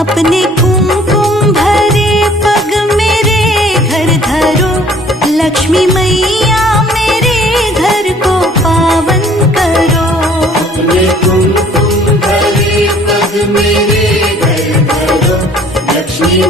अपने कुमकुम भरे पग मेरे घर धरो, लक्ष्मी मैया मेरे घर को पावन करो। अपने कुमकुम भरे पग मेरे घर धरो, लक्ष्मी